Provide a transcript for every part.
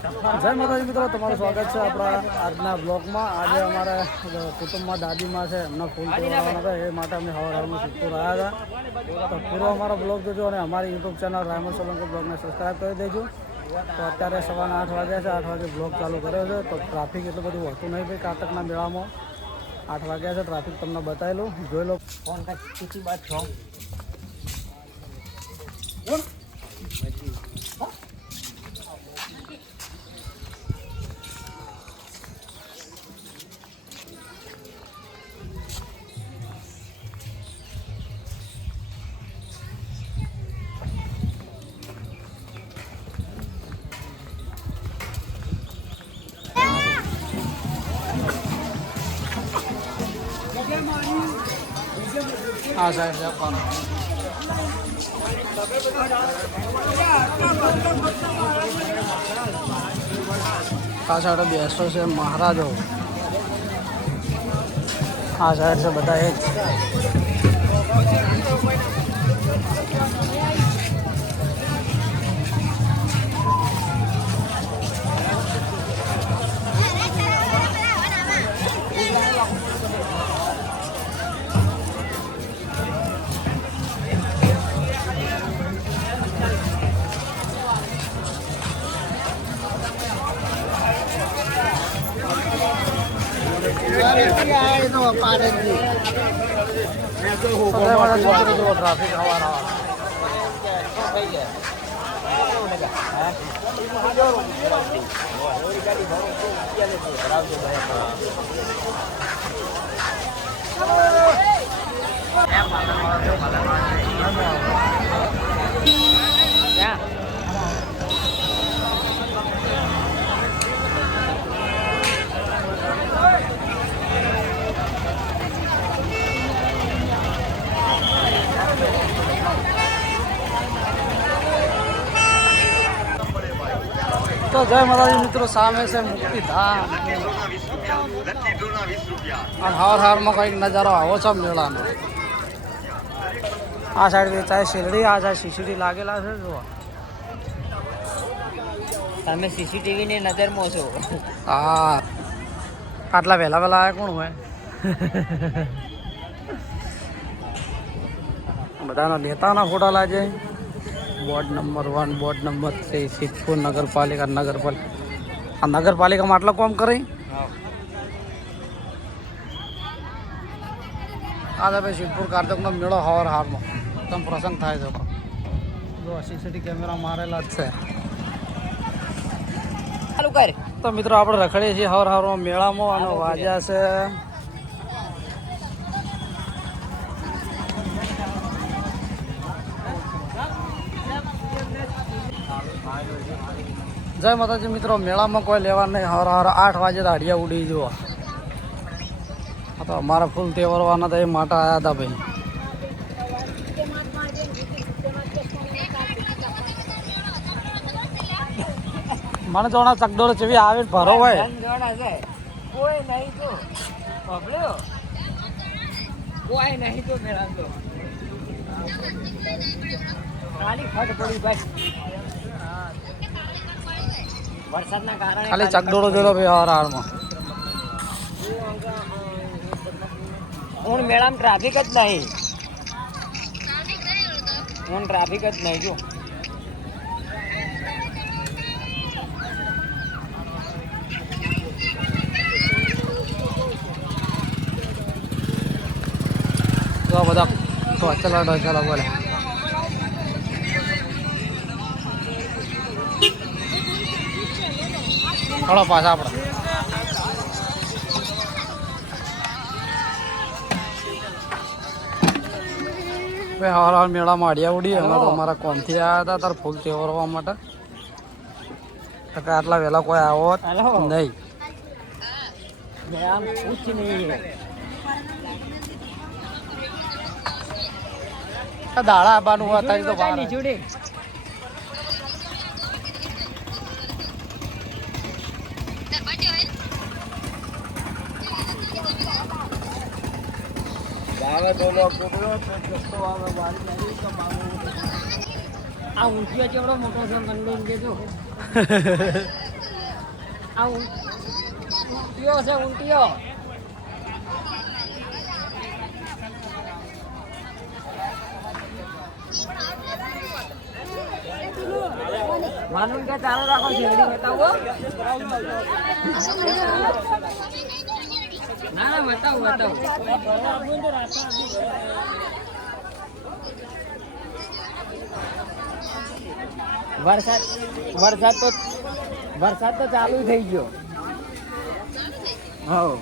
જય માતાજી મિત્રો, તમારું સ્વાગત છે આપણા આજના બ્લોગમાં. આજે અમારા કુટુંબમાં દાદીમાં છે, એમના ફૂલ તોડવાના હતા, એ માટે અમે હવારમાં સિદ્ધપુર આવ્યા હતા. તો પૂરો અમારો બ્લોગ જોજો અને અમારી YouTube channel Raymal Solanki બ્લોગને subscribe કરી દેજો. તો અત્યારે સવારના 8 વાગ્યા છે, 8 વાગે બ્લોગ ચાલુ કર્યો છે. તો ટ્રાફિક એટલું બધું હોતું નહીં ભાઈ કાતકના મેળામાં. 8 વાગ્યા છે, ટ્રાફિક તમને બતાવેલું જોઈ લો. ફોન કિસી બાત છો આ સાઈડ છે આપવાનું. આ સાઈડ બેસો છે મહારાજો. આ સાઈડ છે બધા એ જ. ટ્રાફિક હવા તો જય માતાજી મિત્રો, સામે છે મુક્તિધામ. અને હારમાં કંઈક નજારો આવો છે મેળાનો. આ સાઈડ વેચાય શેરડી, આ સાઈડ સીસીટી લાગેલા છે. જો તમે સીસીટીવી ની નજરમાં છો. હા, આટલા વહેલા આવ્યા કોણ હોય? બધાના નેતાના ફોટા લાગે. Ward number 1, ward number 3, Siddhpur નગરપાલિકા. આ નગરપાલિકામાં આટલા કામ કરી. આ ભાઈ સિદ્ધપુર કાર્તિકનો મેળો હારમાં એકદમ પ્રસંગ થાય છે. જો સીસીટીવી કેમેરા મારેલા જ છે. ચાલુ કર. તો મિત્રો આપણે રખડીએ છીએ હારમાં મેળામાં અને વાજ્યા છે જય માતાજી મિત્રો. મેળામાં કોઈ લેવા નહીં. હર 8 વાગે દાડિયા ઉડી જુઓ. આ તો અમારા ફૂલ તહેવારવાના હતા, એ માટે આવ્યા હતા ભાઈ. મને જોણા ચકડોળ ચેવી આવે ભરો હોય. કોઈ નહીં તો કોઈ નહીં તો મેળા તો ખાલી ફટ પડી ભાઈ. વરસાદના કારણે ખાલી ચકડોળો જોડો ભાઈ હારમાં. હું મેળામાં ટ્રાફિક જ નહીં. હું ટ્રાફિક જ નહીં જો. બધા તો ચલો બોલે. થોડો પાછા આપણે હવાર મેળામાં અડિયા ઉડી. અમે તો અમારા કોમથી આવ્યા હતા તાર ફૂલ તહેવારવા માટે. આટલા વહેલા કોઈ આવો નહીં. દાડા આવવાનું અત્યારે તો બહાર આવે બોલો કુકડો તો જસ્તો આવે બારી નહીં તો મારું આ ઊંચિયા ચેવડો મોટો છે મંડળ કે જો આ ઊંટીઓ છે ઊંટીઓ. માનું કે ચાલુ રાખો શેરડી બતાવો. ના ના બતાવો બતાવો. વરસાદ તો ચાલુ થઈ ગયો. હા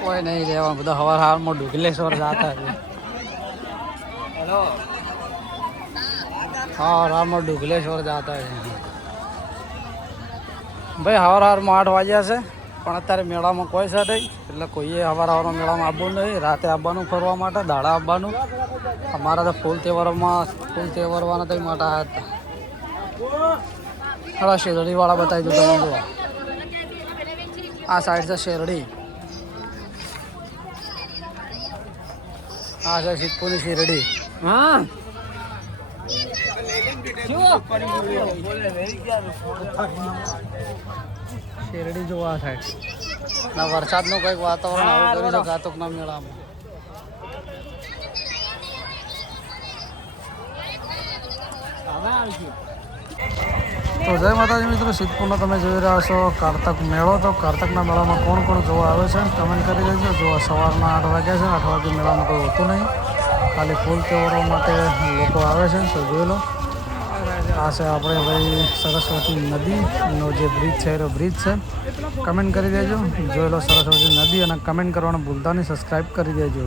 કોઈ નહીં રહેવાનું, બધા હવાર હવારમાં ઢુકલેશ્વર જતા છે. હવાર હવારમાં ઢુકલેશ્વર જતા છે ભાઈ. હવાર હવારમાં 8 વાગ્યા છે પણ અત્યારે મેળામાં કોઈ છે નહીં, એટલે કોઈએ હવાર હવારમાં મેળામાં આવવું નહીં. રાતે આવવાનું ફરવા માટે, દાડા આવવાનું. અમારા તો ફૂલ તહેવારવાના તો માટે આવ્યા હતા. શેરડીવાળા બતાવી દઉં તમે જુઓ. આ સાઈડ છે શેરડી, આ છે સિદ્ધપુરની શેરડી. હા શેરડી જોવા આ સાઈડ. ના વરસાદનું કંઈક વાતાવરણ આવું કરી છે ઘાતકના મેળામાં. તો જય માતાજી મિત્રો, સિદ્ધપુરનો તમે જોઈ રહ્યા છો કારતક મેળો. તો કારતકના મેળામાં કોણ કોણ જોવા આવે છે કમેન્ટ કરી દેજો. જો સવારના 8 વાગ્યા છે, 8 વાગે મેળામાં કોઈ હોતું નહીં, ખાલી ફૂલ તહેવારો માટે લોકો આવે છે. તો જોઈ લો, આ છે આપણે ભાઈ સરસ્વતી નદીનો જે બ્રિજ છે એનો બ્રિજ છે. કમેન્ટ કરી દેજો. જોઈ લો સરસ્વતી નદી, અને કમેન્ટ કરવાનું ભૂલતા નહીં, સબસ્ક્રાઈબ કરી દેજો.